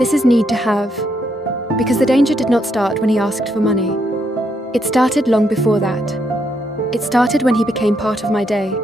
This is need to have, because the danger did not start when he asked for money. It started long before that. It started when he became part of my day.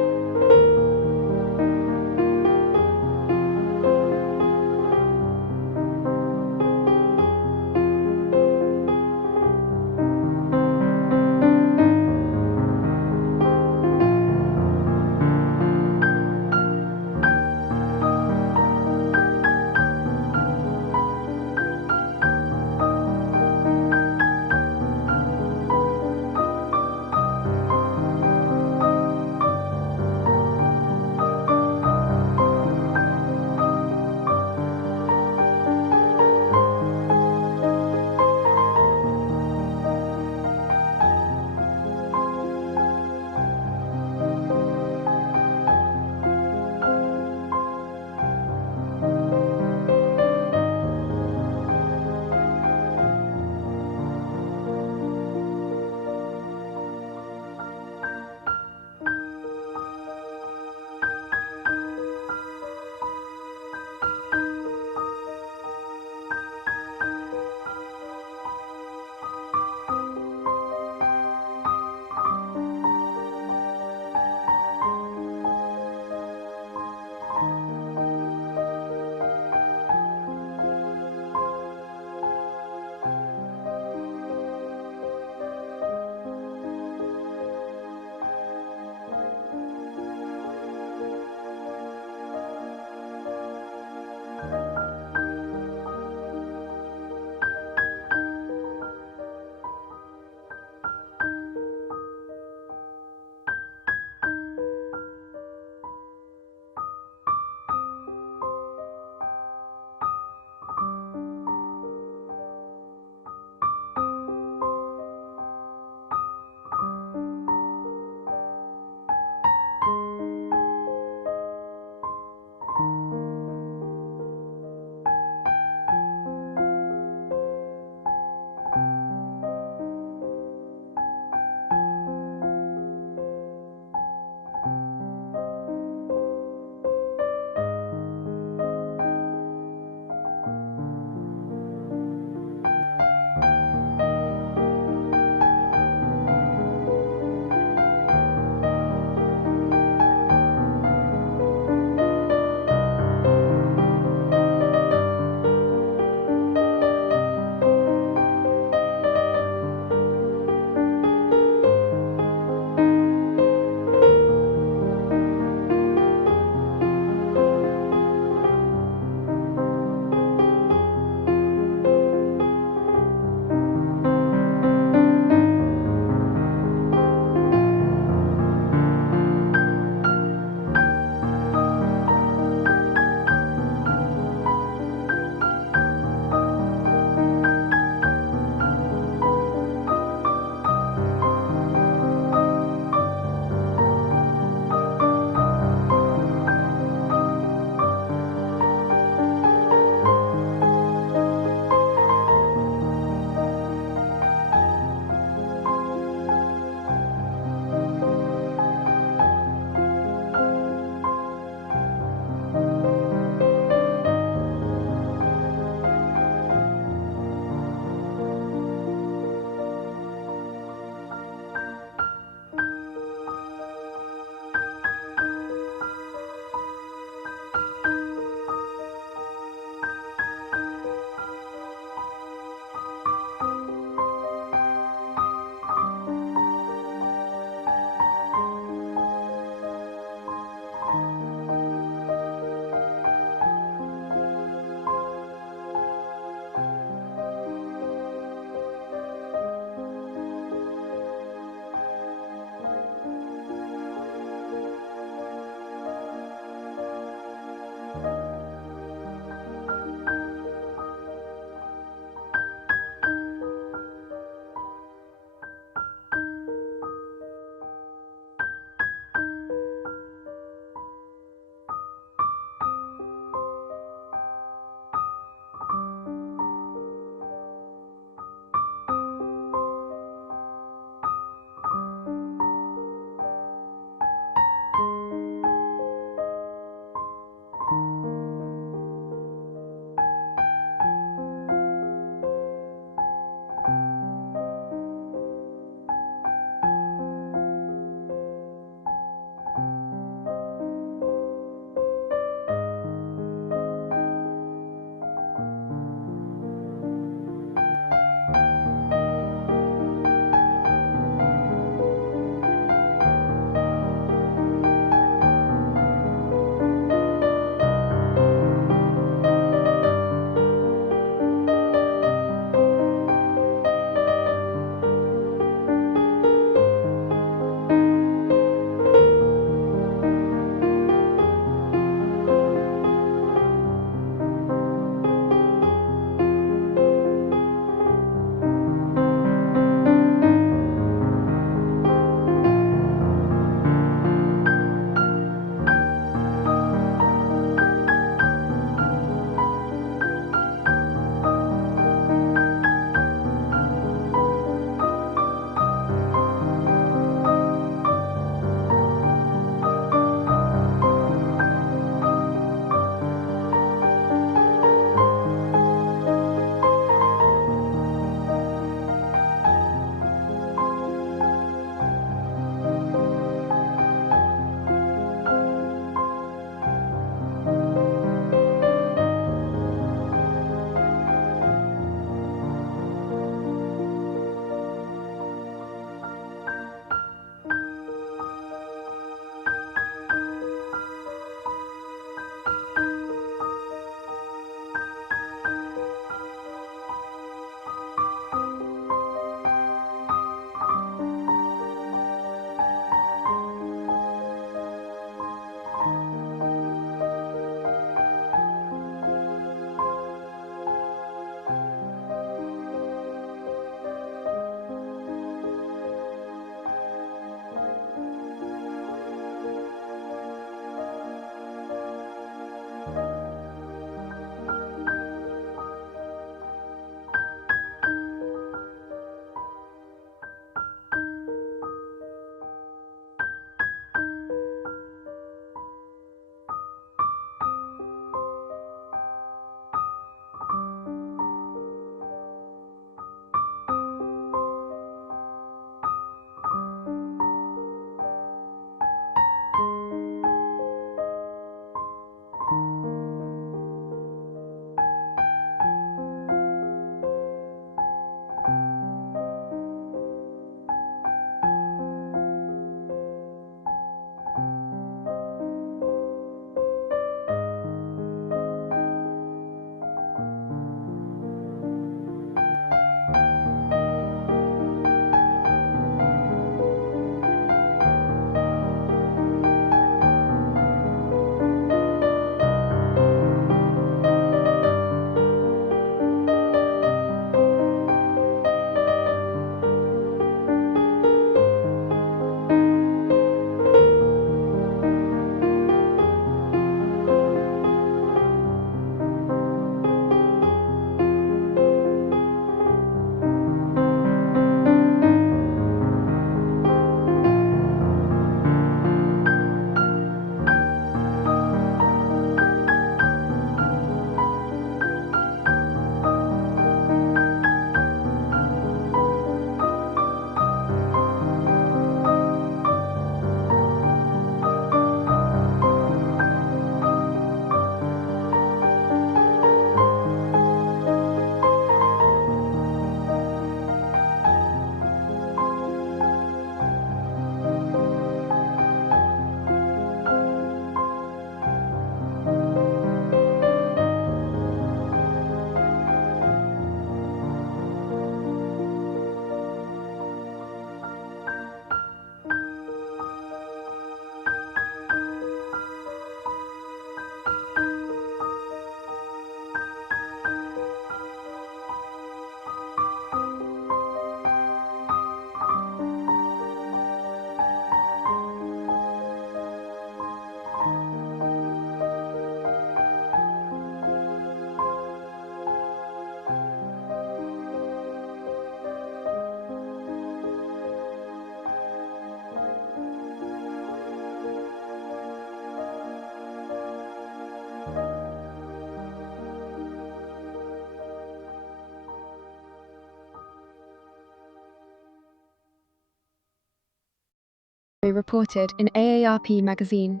reported in AARP magazine.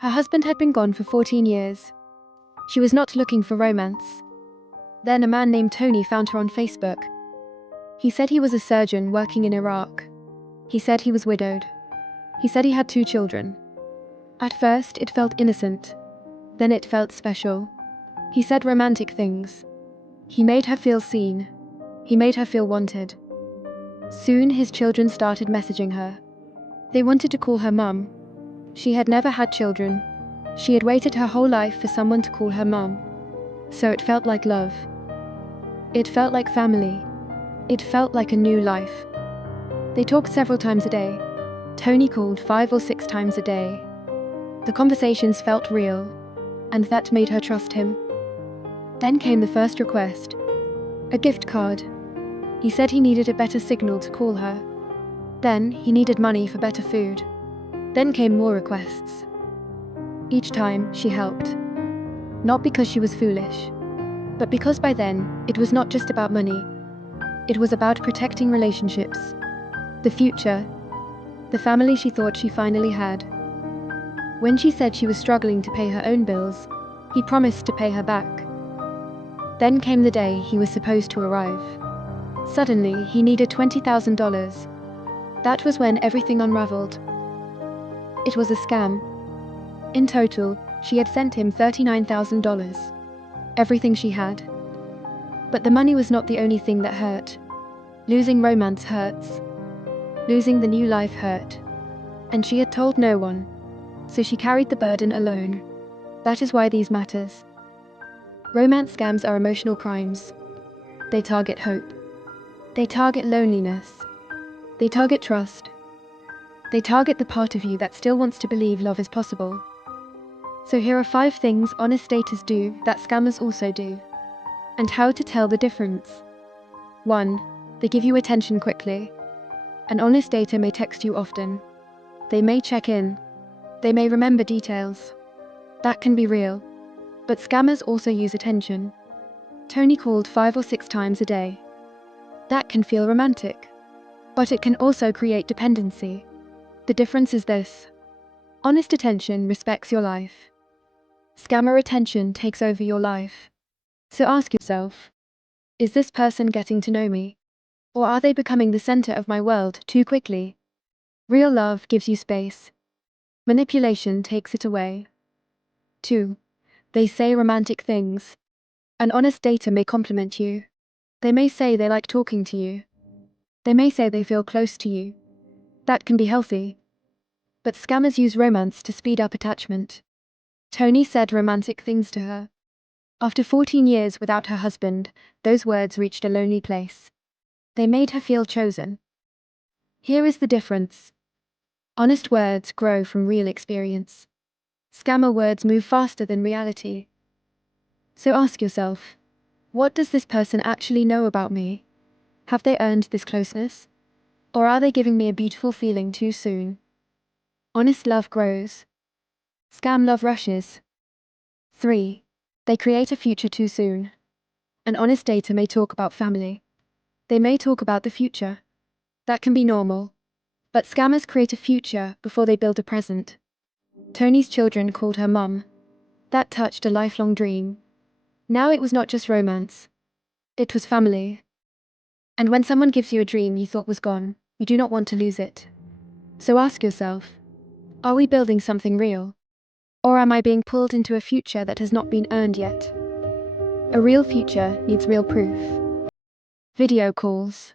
Her husband had been gone for 14 years. She was not looking for romance. Then a man named Tony found her on Facebook. He said he was a surgeon working in Iraq. He said he was widowed. He said he had 2 children. At first, it felt innocent. Then it felt special. He said romantic things. He made her feel seen. He made her feel wanted. Soon, his children started messaging her. They wanted to call her mum. She had never had children. She had waited her whole life for someone to call her mum. So it felt like love. It felt like family. It felt like a new life. They talked several times a day. Tony called 5 or 6 times a day. The conversations felt real, and that made her trust him. Then came the first request. A gift card. He said he needed a better signal to call her. Then he needed money for better food. Then came more requests. Each time, she helped. Not because she was foolish, but because by then, it was not just about money. It was about protecting relationships, the future, the family she thought she finally had. When she said she was struggling to pay her own bills, he promised to pay her back. Then came the day he was supposed to arrive. Suddenly, he needed $20,000. That was when everything unraveled. It was a scam. In total, she had sent him $39,000. Everything she had. But the money was not the only thing that hurt. Losing romance hurts. Losing the new life hurt. And she had told no one. So she carried the burden alone. That is why these matters. Romance scams are emotional crimes. They target hope. They target loneliness. They target trust. They target the part of you that still wants to believe love is possible. So here are 5 things honest daters do that scammers also do. And how to tell the difference. 1. They give you attention quickly. An honest dater may text you often. They may check in. They may remember details. That can be real. But scammers also use attention. Tony called 5 or 6 times a day. That can feel romantic. But it can also create dependency. The difference is this. Honest attention respects your life. Scammer attention takes over your life. So ask yourself, is this person getting to know me? Or are they becoming the center of my world too quickly? Real love gives you space. Manipulation takes it away. 2. They say romantic things. An honest dater may compliment you. They may say they like talking to you. They may say they feel close to you. That can be healthy. But scammers use romance to speed up attachment. Tony said romantic things to her. After 14 years without her husband, those words reached a lonely place. They made her feel chosen. Here is the difference. Honest words grow from real experience. Scammer words move faster than reality. So ask yourself, what does this person actually know about me? Have they earned this closeness? Or are they giving me a beautiful feeling too soon? Honest love grows. Scam love rushes. 3. They create a future too soon. An honest dater may talk about family. They may talk about the future. That can be normal. But scammers create a future before they build a present. Tony's children called her mum. That touched a lifelong dream. Now it was not just romance. It was family. And when someone gives you a dream you thought was gone, you do not want to lose it. So ask yourself, are we building something real? Or am I being pulled into a future that has not been earned yet? A real future needs real proof. Video calls.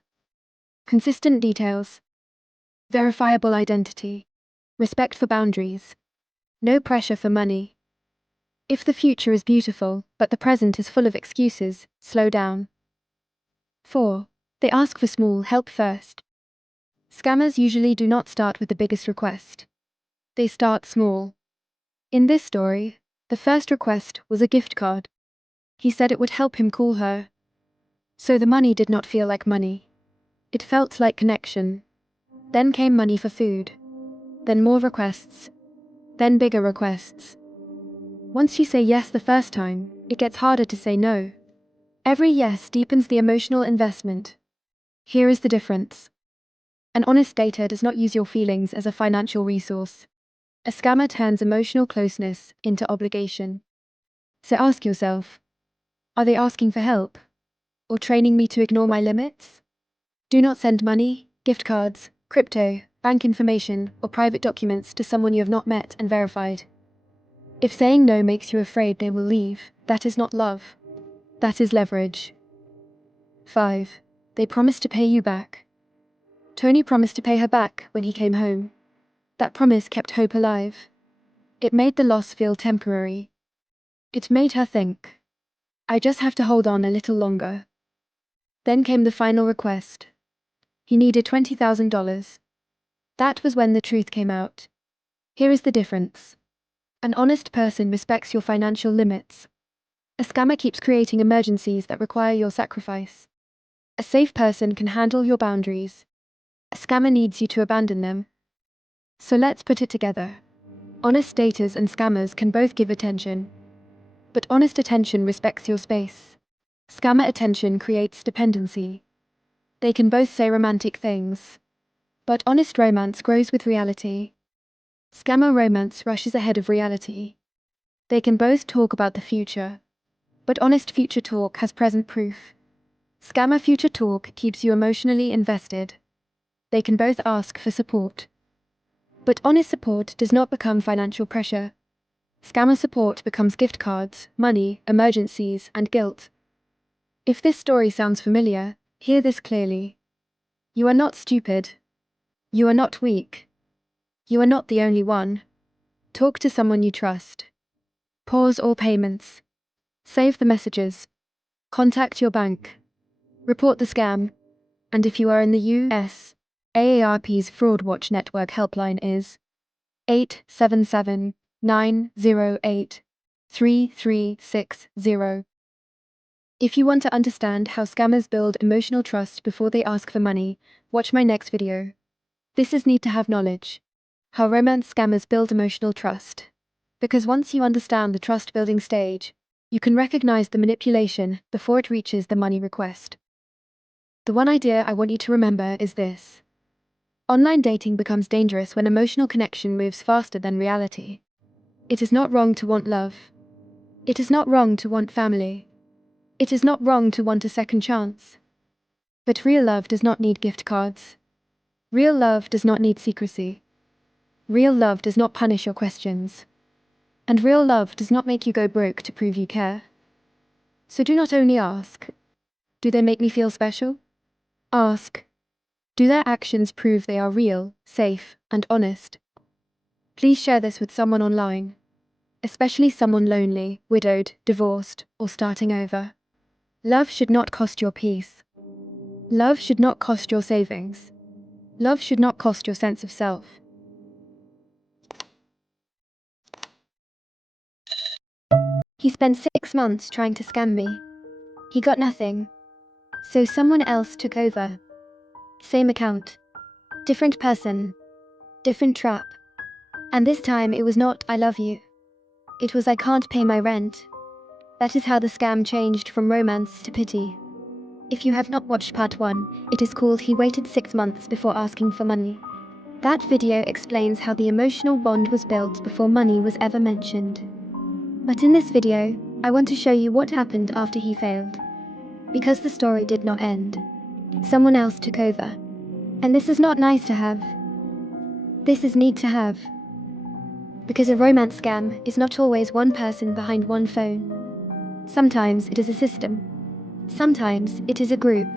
Consistent details. Verifiable identity. Respect for boundaries. No pressure for money. If the future is beautiful, but the present is full of excuses, slow down. 4. They ask for small help first. Scammers usually do not start with the biggest request. They start small. In this story, the first request was a gift card. He said it would help him call her. So the money did not feel like money. It felt like connection. Then came money for food. Then more requests. Then bigger requests. Once you say yes the first time, it gets harder to say no. Every yes deepens the emotional investment. Here is the difference. An honest dater does not use your feelings as a financial resource. A scammer turns emotional closeness into obligation. So ask yourself, are they asking for help? Or training me to ignore my limits? Do not send money, gift cards, crypto, bank information, or private documents to someone you have not met and verified. If saying no makes you afraid they will leave, that is not love. That is leverage. 5. They promised to pay you back. Tony promised to pay her back when he came home. That promise kept hope alive. It made the loss feel temporary. It made her think, I just have to hold on a little longer. Then came the final request. He needed $20,000. That was when the truth came out. Here is the difference. An honest person respects your financial limits. A scammer keeps creating emergencies that require your sacrifice. A safe person can handle your boundaries. A scammer needs you to abandon them. So let's put it together. Honest daters and scammers can both give attention. But honest attention respects your space. Scammer attention creates dependency. They can both say romantic things. But honest romance grows with reality. Scammer romance rushes ahead of reality. They can both talk about the future. But honest future talk has present proof. Scammer future talk keeps you emotionally invested. They can both ask for support. But honest support does not become financial pressure. Scammer support becomes gift cards, money, emergencies, and guilt. If this story sounds familiar, hear this clearly. You are not stupid. You are not weak. You are not the only one. Talk to someone you trust. Pause all payments. Save the messages. Contact your bank. Report the scam. And if you are in the US, AARP's Fraud Watch Network helpline is 877-908-3360. If you want to understand how scammers build emotional trust before they ask for money, watch my next video. This is Need to Have Knowledge. How romance scammers build emotional trust. Because once you understand the trust building stage, you can recognize the manipulation before it reaches the money request. The one idea I want you to remember is this. Online dating becomes dangerous when emotional connection moves faster than reality. It is not wrong to want love. It is not wrong to want family. It is not wrong to want a second chance. But real love does not need gift cards. Real love does not need secrecy. Real love does not punish your questions. And real love does not make you go broke to prove you care. So do not only ask, do they make me feel special? Ask, do their actions prove they are real, safe, and honest? Please share this with someone online, especially someone lonely, widowed, divorced, or starting over. Love should not cost your peace. Love should not cost your savings. Love should not cost your sense of self. He spent 6 months trying to scam me. He got nothing. So someone else took over. Same account. Different person. Different trap. And this time it was not "I love you." It was "I can't pay my rent." That is how the scam changed from romance to pity. If you have not watched part 1, it is called He Waited 6 Months Before Asking for Money. That video explains how the emotional bond was built before money was ever mentioned. But in this video, I want to show you what happened after he failed. Because the story did not end. Someone else took over. And this is not nice to have. This is need to have. Because a romance scam is not always one person behind one phone. Sometimes it is a system. Sometimes it is a group.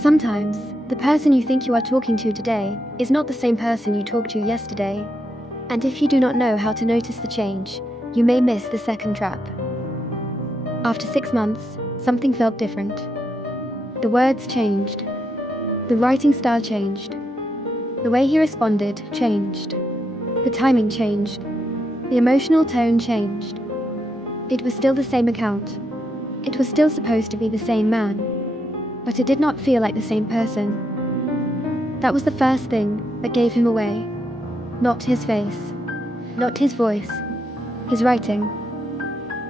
Sometimes, the person you think you are talking to today is not the same person you talked to yesterday. And if you do not know how to notice the change, you may miss the second trap. After 6 months, something felt different. The words changed. The writing style changed. The way he responded changed. The timing changed. The emotional tone changed. It was still the same account. It was still supposed to be the same man. But it did not feel like the same person. That was the first thing that gave him away. Not his face. Not his voice. His writing.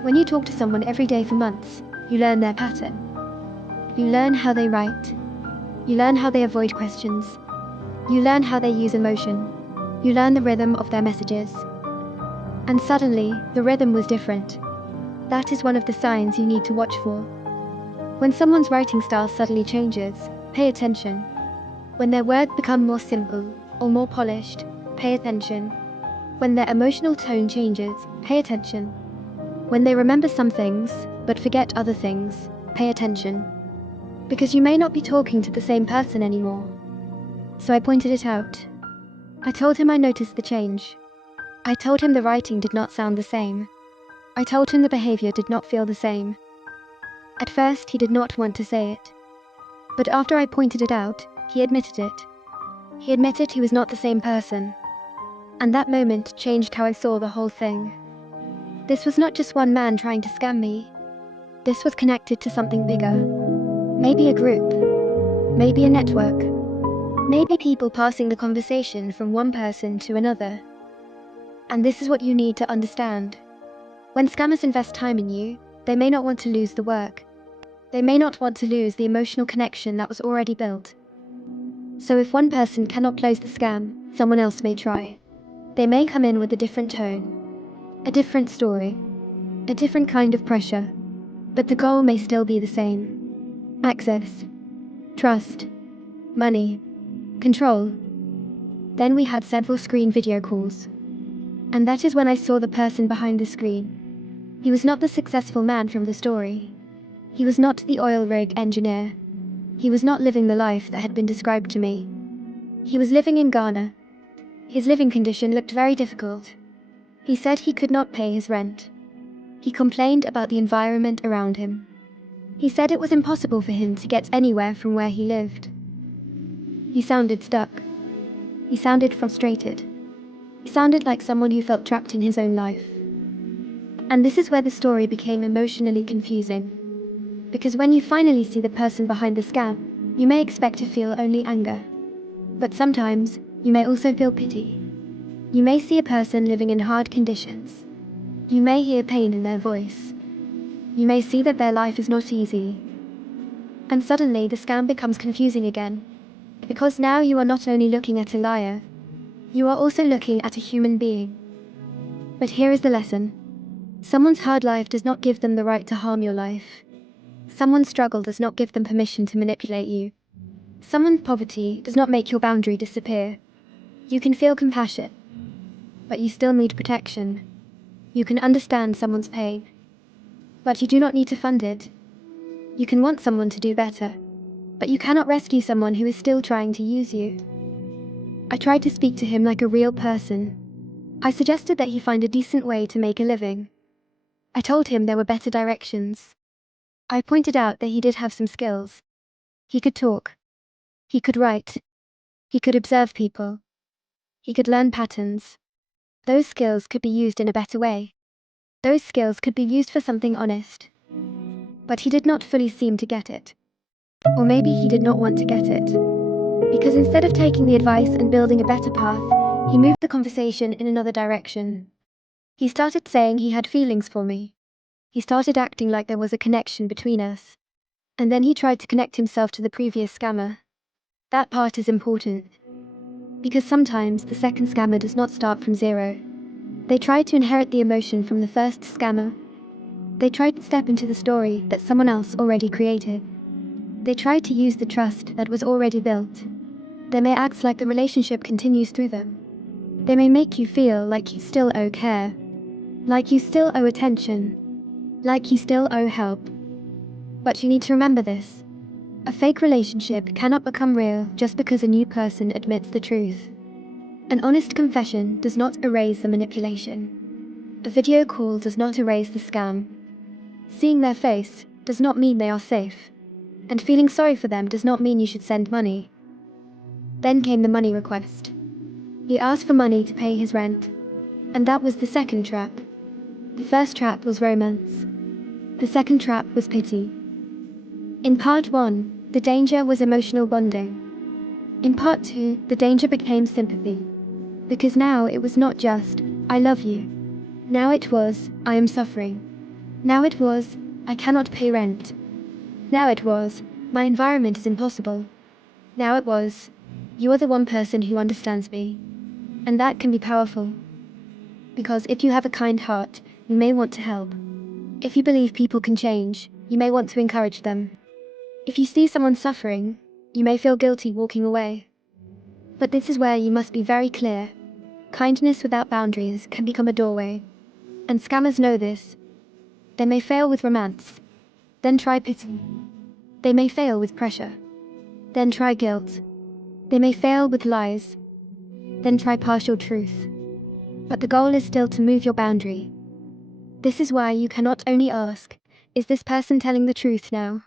When you talk to someone every day for months, you learn their pattern. You learn how they write. You learn how they avoid questions. You learn how they use emotion. You learn the rhythm of their messages. And suddenly, the rhythm was different. That is one of the signs you need to watch for. When someone's writing style suddenly changes, pay attention. When their words become more simple or more polished, pay attention. When their emotional tone changes, pay attention. When they remember some things, but forget other things, pay attention. Because you may not be talking to the same person anymore. So I pointed it out. I told him I noticed the change. I told him the writing did not sound the same. I told him the behavior did not feel the same. At first, he did not want to say it. But after I pointed it out, he admitted it. He admitted he was not the same person. And that moment changed how I saw the whole thing. This was not just one man trying to scam me. This was connected to something bigger. Maybe a group. Maybe a network. Maybe people passing the conversation from one person to another. And this is what you need to understand. When scammers invest time in you, they may not want to lose the work. They may not want to lose the emotional connection that was already built. So if one person cannot close the scam, someone else may try. They may come in with a different tone, a different story, a different kind of pressure, but the goal may still be the same. Access, trust, money, control. Then we had several screen video calls. And that is when I saw the person behind the screen. He was not the successful man from the story. He was not the oil rig engineer. He was not living the life that had been described to me. He was living in Ghana. His living condition looked very difficult. He said he could not pay his rent. He complained about the environment around him. He said it was impossible for him to get anywhere from where he lived. He sounded stuck. He sounded frustrated. He sounded like someone who felt trapped in his own life. And this is where the story became emotionally confusing. Because when you finally see the person behind the scam, you may expect to feel only anger. But sometimes, you may also feel pity. You may see a person living in hard conditions. You may hear pain in their voice. You may see that their life is not easy. And suddenly the scam becomes confusing again. Because now you are not only looking at a liar, you are also looking at a human being. But here is the lesson. Someone's hard life does not give them the right to harm your life. Someone's struggle does not give them permission to manipulate you. Someone's poverty does not make your boundary disappear. You can feel compassion, but you still need protection. You can understand someone's pain, but you do not need to fund it. You can want someone to do better, but you cannot rescue someone who is still trying to use you. I tried to speak to him like a real person. I suggested that he find a decent way to make a living. I told him there were better directions. I pointed out that he did have some skills. He could talk. He could write. He could observe people. He could learn patterns. Those skills could be used in a better way. Those skills could be used for something honest. But he did not fully seem to get it. Or maybe he did not want to get it. Because instead of taking the advice and building a better path, he moved the conversation in another direction. He started saying he had feelings for me. He started acting like there was a connection between us. And then he tried to connect himself to the previous scammer. That part is important. Because sometimes the second scammer does not start from zero. They try to inherit the emotion from the first scammer. They try to step into the story that someone else already created. They try to use the trust that was already built. They may act like the relationship continues through them. They may make you feel like you still owe care, like you still owe attention, like you still owe help. But you need to remember this. A fake relationship cannot become real just because a new person admits the truth. An honest confession does not erase the manipulation. A video call does not erase the scam. Seeing their face does not mean they are safe. And feeling sorry for them does not mean you should send money. Then came the money request. He asked for money to pay his rent. And that was the second trap. The first trap was romance. The second trap was pity. In part 1, the danger was emotional bonding. In part 2, the danger became sympathy. Because now it was not just, I love you. Now it was, I am suffering. Now it was, I cannot pay rent. Now it was, my environment is impossible. Now it was, You are the one person who understands me, and that can be powerful. Because if you have a kind heart, you may want to help. If you believe people can change, you may want to encourage them. If you see someone suffering, you may feel guilty walking away. But this is where you must be very clear. Kindness without boundaries can become a doorway. And scammers know this. They may fail with romance, then try pity. They may fail with pressure, then try guilt. They may fail with lies, then try partial truth. But the goal is still to move your boundary. This is why you cannot only ask, is this person telling the truth now?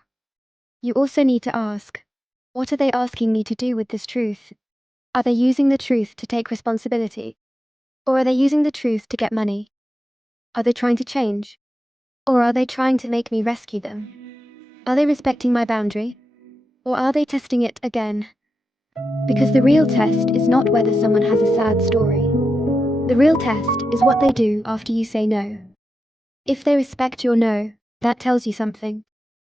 You also need to ask, what are they asking me to do with this truth? Are they using the truth to take responsibility? Or are they using the truth to get money? Are they trying to change? Or are they trying to make me rescue them? Are they respecting my boundary? Or are they testing it again? Because the real test is not whether someone has a sad story. The real test is what they do after you say no. If they respect your no, that tells you something.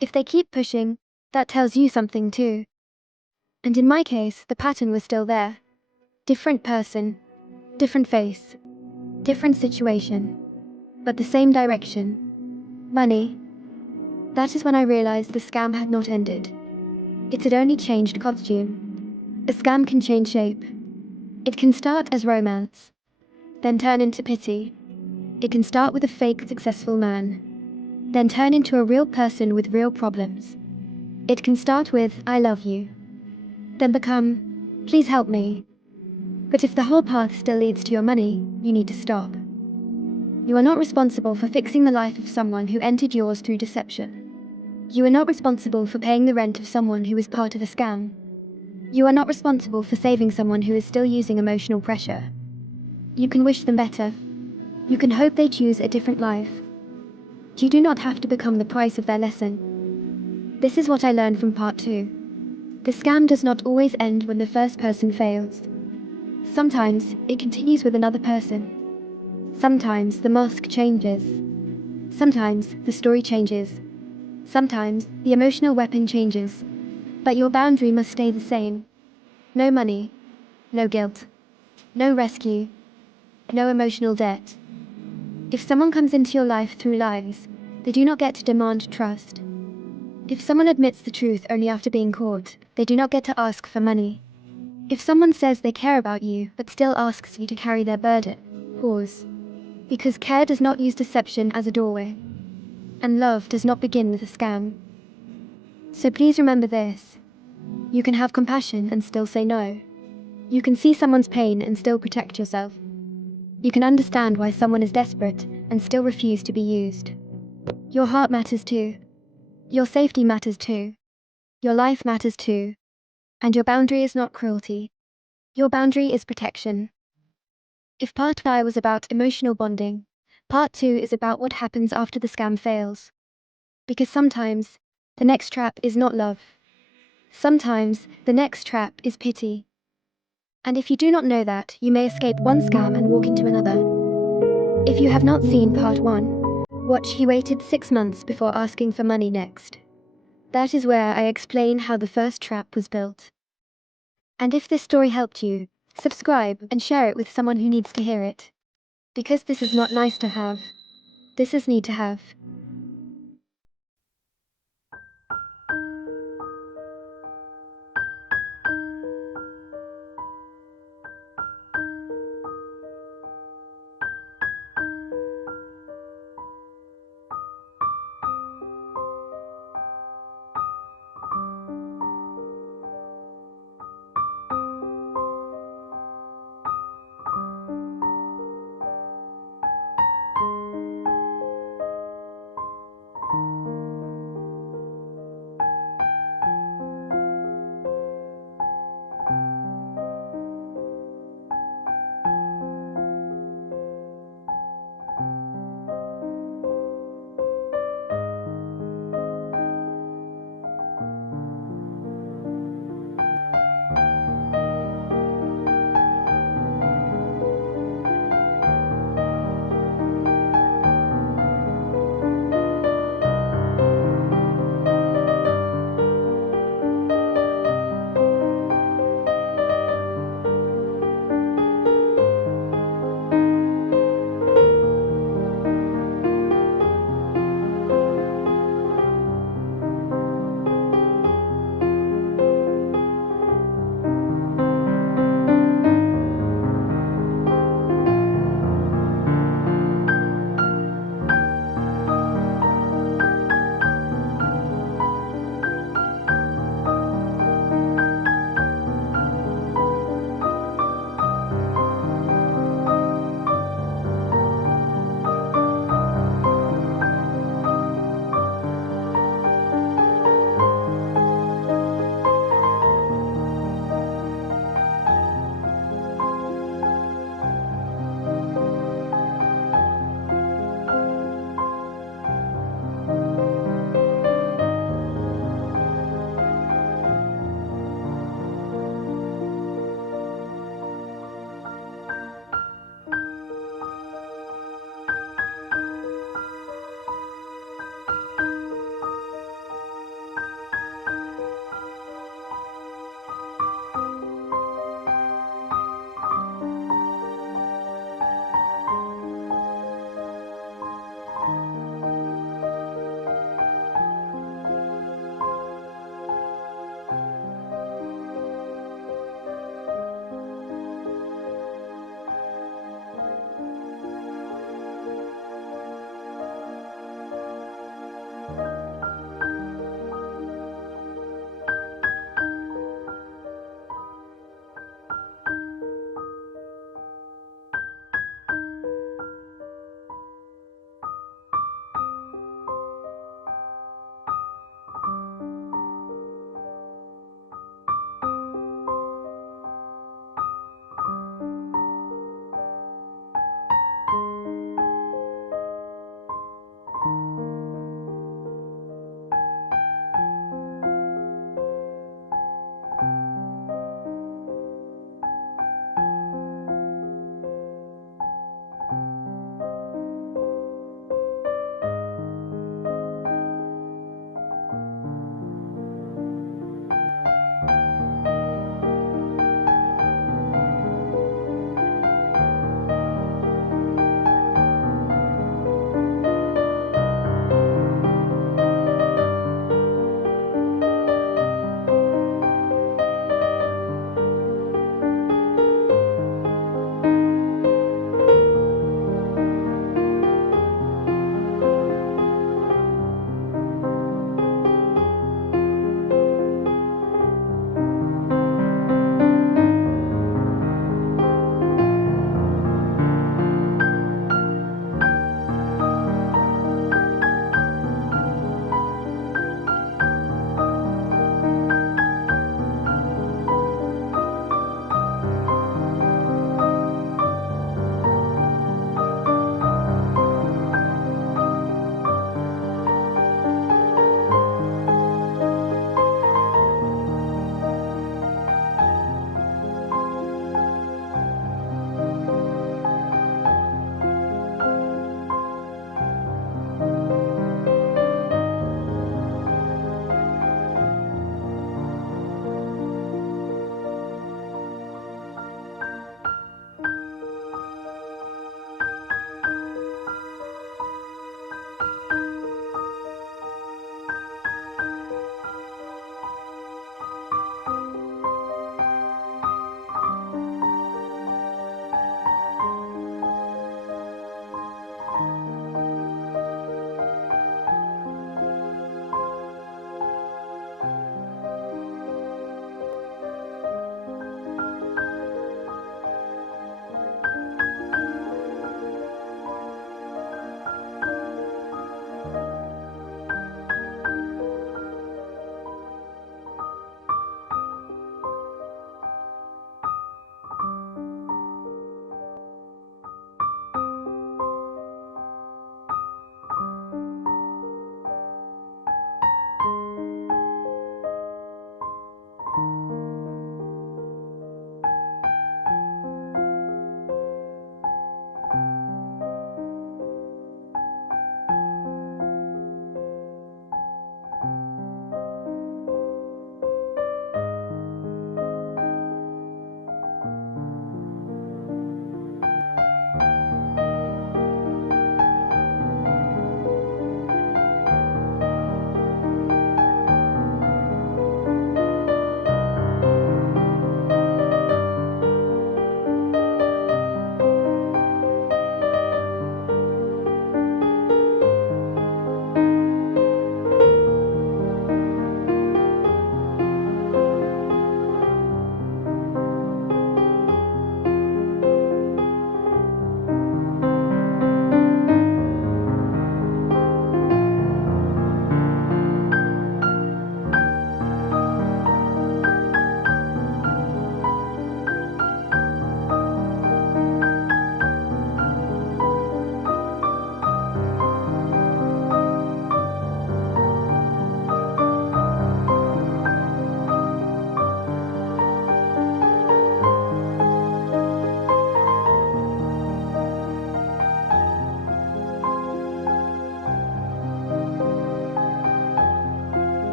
If they keep pushing, that tells you something too. And in my case, the pattern was still there. Different person, different face, different situation, but the same direction. Money. That is when I realized the scam had not ended. It had only changed costume. A scam can change shape. It can start as romance, then turn into pity. It can start with a fake successful man, then turn into a real person with real problems. It can start with, I love you, then become, please help me. But if the whole path still leads to your money, you need to stop. You are not responsible for fixing the life of someone who entered yours through deception. You are not responsible for paying the rent of someone who is part of a scam. You are not responsible for saving someone who is still using emotional pressure. You can wish them better. You can hope they choose a different life. You do not have to become the price of their lesson. This is what I learned from part 2. The scam does not always end when the first person fails. Sometimes it continues with another person. Sometimes the mask changes. Sometimes the story changes. Sometimes the emotional weapon changes. But your boundary must stay the same. No money, no guilt, no rescue, no emotional debt. If someone comes into your life through lies, they do not get to demand trust. If someone admits the truth only after being caught, they do not get to ask for money. If someone says they care about you but still asks you to carry their burden, pause. Because care does not use deception as a doorway. And love does not begin with a scam. So please remember this. You can have compassion and still say no. You can see someone's pain and still protect yourself. You can understand why someone is desperate and still refuse to be used. Your heart matters too. Your safety matters too. Your life matters too. And your boundary is not cruelty. Your boundary is protection. If part 1 was about emotional bonding, part 2 is about what happens after the scam fails. Because sometimes, the next trap is not love. Sometimes, the next trap is pity. And if you do not know that, you may escape one scam and walk into another. If you have not seen part 1, watch He Waited 6 months before asking for money next. That is where I explain how the first trap was built. And if this story helped you, subscribe and share it with someone who needs to hear it. Because this is not nice to have. This is need to have.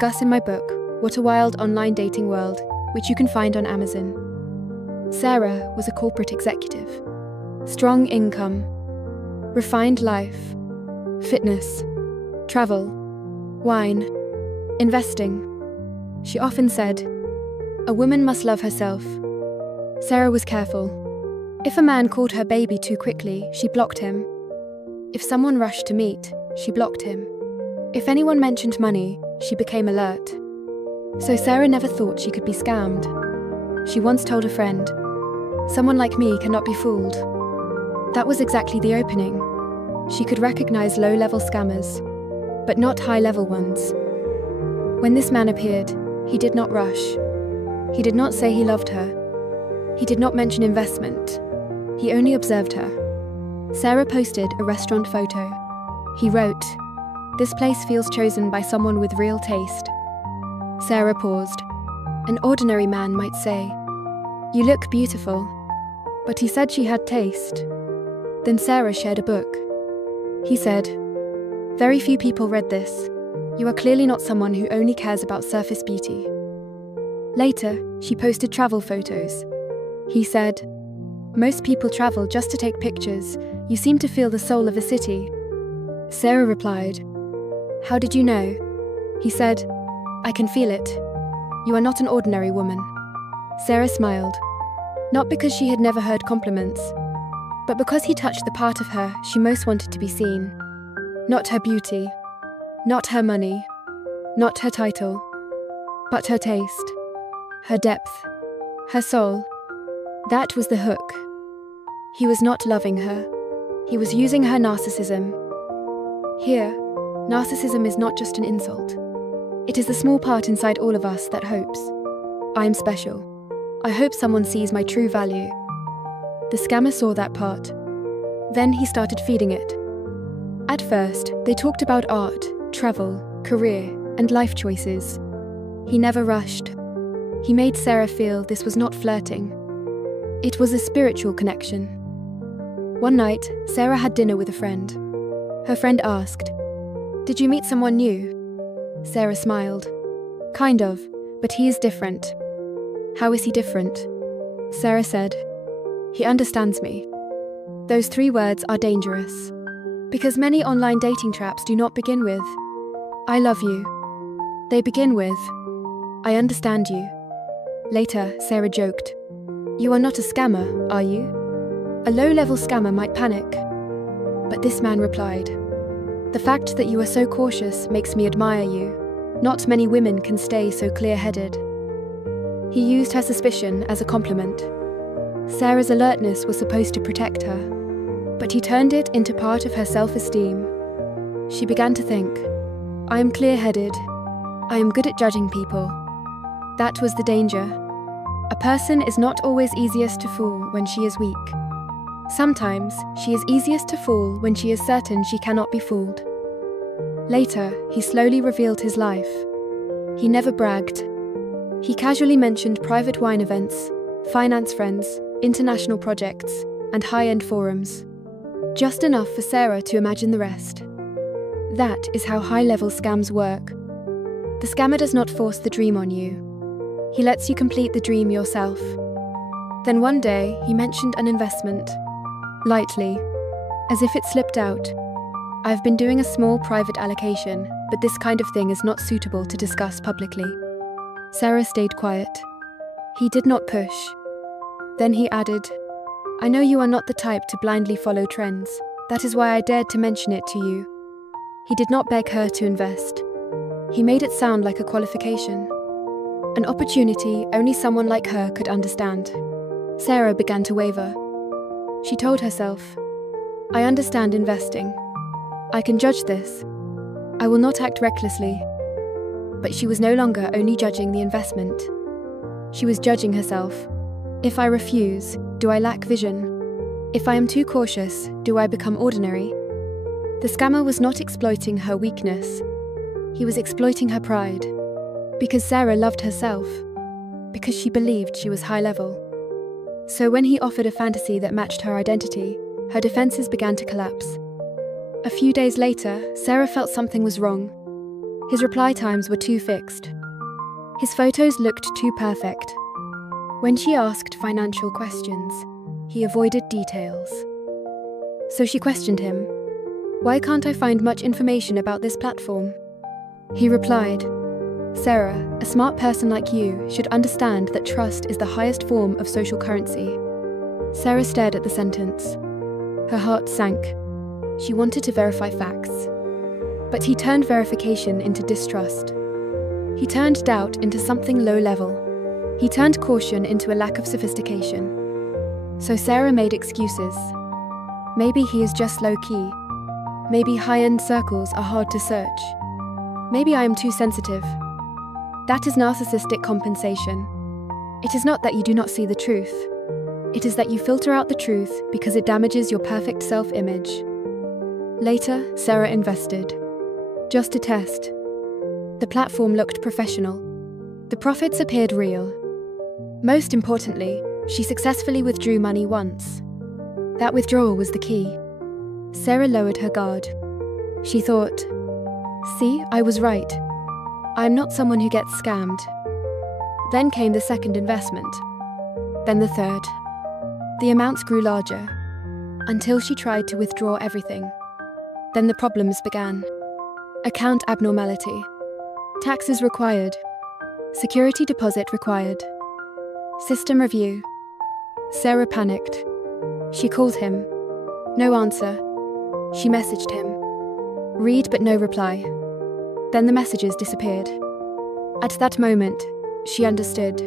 discuss in my book, What a Wild Online Dating World, which you can find on Amazon. Sarah was a corporate executive. Strong income, refined life, fitness, travel, wine, investing. She often said, "A woman must love herself." Sarah was careful. If a man called her baby too quickly, she blocked him. If someone rushed to meet, she blocked him. If anyone mentioned money, she became alert. So Sarah never thought she could be scammed. She once told a friend, "Someone like me cannot be fooled." That was exactly the opening. She could recognize low-level scammers, but not high-level ones. When this man appeared, he did not rush. He did not say he loved her. He did not mention investment. He only observed her. Sarah posted a restaurant photo. He wrote, "This place feels chosen by someone with real taste." Sarah paused. An ordinary man might say, "You look beautiful." But he said she had taste. Then Sarah shared a book. He said, "Very few people read this. You are clearly not someone who only cares about surface beauty." Later, she posted travel photos. He said, "Most people travel just to take pictures. You seem to feel the soul of a city." Sarah replied, "How did you know?" He said, "I can feel it. You are not an ordinary woman." Sarah smiled, not because she had never heard compliments, but because he touched the part of her she most wanted to be seen. Not her beauty, not her money, not her title, but her taste, her depth, her soul. That was the hook. He was not loving her. He was using her narcissism. Here, narcissism is not just an insult. It is the small part inside all of us that hopes, "I am special. I hope someone sees my true value." The scammer saw that part. Then he started feeding it. At first, they talked about art, travel, career, and life choices. He never rushed. He made Sarah feel this was not flirting. It was a spiritual connection. One night, Sarah had dinner with a friend. Her friend asked, "Did you meet someone new?" Sarah smiled. "Kind of, but he is different." "How is he different?" Sarah said, "He understands me." Those 3 words are dangerous, because many online dating traps do not begin with, "I love you." They begin with, "I understand you." Later, Sarah joked, "You are not a scammer, are you?" A low-level scammer might panic. But this man replied, "The fact that you are so cautious makes me admire you. Not many women can stay so clear-headed." He used her suspicion as a compliment. Sarah's alertness was supposed to protect her, but he turned it into part of her self-esteem. She began to think, "I am clear-headed. I am good at judging people." That was the danger. A person is not always easiest to fool when she is weak. Sometimes, she is easiest to fool when she is certain she cannot be fooled. Later, he slowly revealed his life. He never bragged. He casually mentioned private wine events, finance friends, international projects, and high-end forums. Just enough for Sarah to imagine the rest. That is how high-level scams work. The scammer does not force the dream on you. He lets you complete the dream yourself. Then one day, he mentioned an investment. Lightly, as if it slipped out. "I've been doing a small private allocation, but this kind of thing is not suitable to discuss publicly." Sarah stayed quiet. He did not push. Then he added, "I know you are not the type to blindly follow trends. That is why I dared to mention it to you." He did not beg her to invest. He made it sound like a qualification. An opportunity only someone like her could understand. Sarah began to waver. She told herself, "I understand investing. I can judge this. I will not act recklessly." But she was no longer only judging the investment. She was judging herself. If I refuse, do I lack vision? If I am too cautious, do I become ordinary? The scammer was not exploiting her weakness. He was exploiting her pride. Because Sarah loved herself. Because she believed she was high level. So when he offered a fantasy that matched her identity, her defenses began to collapse. A few days later, Sarah felt something was wrong. His reply times were too fixed. His photos looked too perfect. When she asked financial questions, he avoided details. So she questioned him, "Why can't I find much information about this platform?" He replied, "Sarah, a smart person like you should understand that trust is the highest form of social currency." Sarah stared at the sentence. Her heart sank. She wanted to verify facts. But he turned verification into distrust. He turned doubt into something low-level. He turned caution into a lack of sophistication. So Sarah made excuses. Maybe he is just low-key. Maybe high-end circles are hard to search. Maybe I am too sensitive. That is narcissistic compensation. It is not that you do not see the truth. It is that you filter out the truth because it damages your perfect self-image. Later, Sarah invested. Just to test. The platform looked professional. The profits appeared real. Most importantly, she successfully withdrew money once. That withdrawal was the key. Sarah lowered her guard. She thought, "See, I was right. I am not someone who gets scammed." Then came the second investment. Then the third. The amounts grew larger, until she tried to withdraw everything. Then the problems began. Account abnormality. Taxes required. Security deposit required. System review. Sarah panicked. She called him. No answer. She messaged him. Read but no reply. Then the messages disappeared. At that moment, she understood.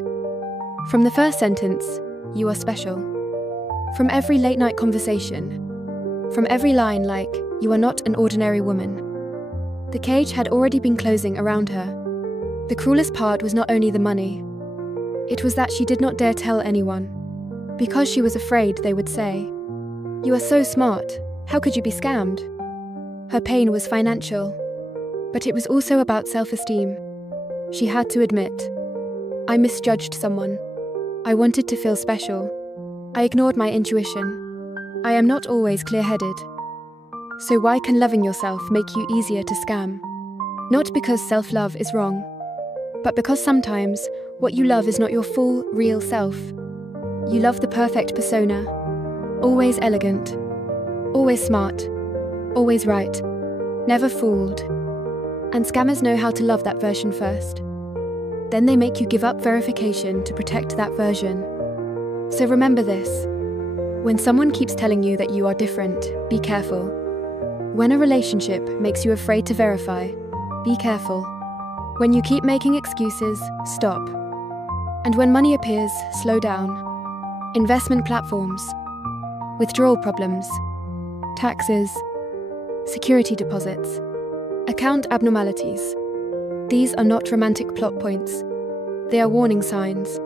From the first sentence, "You are special." From every late-night conversation. From every line like, "You are not an ordinary woman." The cage had already been closing around her. The cruelest part was not only the money. It was that she did not dare tell anyone. Because she was afraid they would say, "You are so smart, how could you be scammed?" Her pain was financial. But it was also about self-esteem. She had to admit, "I misjudged someone. I wanted to feel special. I ignored my intuition. I am not always clear-headed." So why can loving yourself make you easier to scam? Not because self-love is wrong, but because sometimes what you love is not your full, real self. You love the perfect persona. Always elegant. Always smart. Always right. Never fooled. And scammers know how to love that version first. Then they make you give up verification to protect that version. So remember this. When someone keeps telling you that you are different, be careful. When a relationship makes you afraid to verify, be careful. When you keep making excuses, stop. And when money appears, slow down. Investment platforms, withdrawal problems, taxes, security deposits, account abnormalities. These are not romantic plot points. They are warning signs.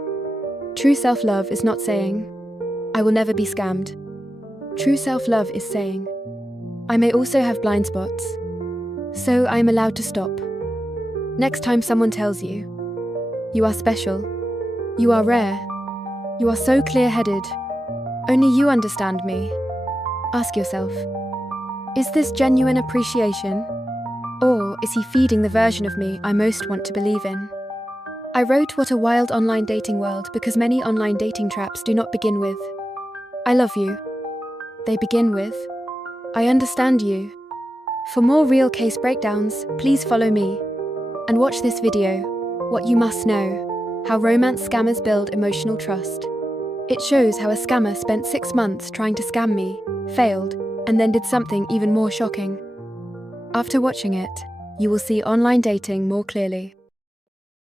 True self-love is not saying, "I will never be scammed." True self-love is saying, "I may also have blind spots, so I am allowed to stop." Next time someone tells you, "You are special, you are rare, you are so clear-headed, only you understand me," ask yourself, is this genuine appreciation? Or is he feeding the version of me I most want to believe in? I wrote What a Wild Online Dating World because many online dating traps do not begin with, "I love you." They begin with, "I understand you." For more real case breakdowns, please follow me. And watch this video, What You Must Know, How Romance Scammers Build Emotional Trust. It shows how a scammer spent 6 months trying to scam me, failed, and then did something even more shocking. After watching it, you will see online dating more clearly.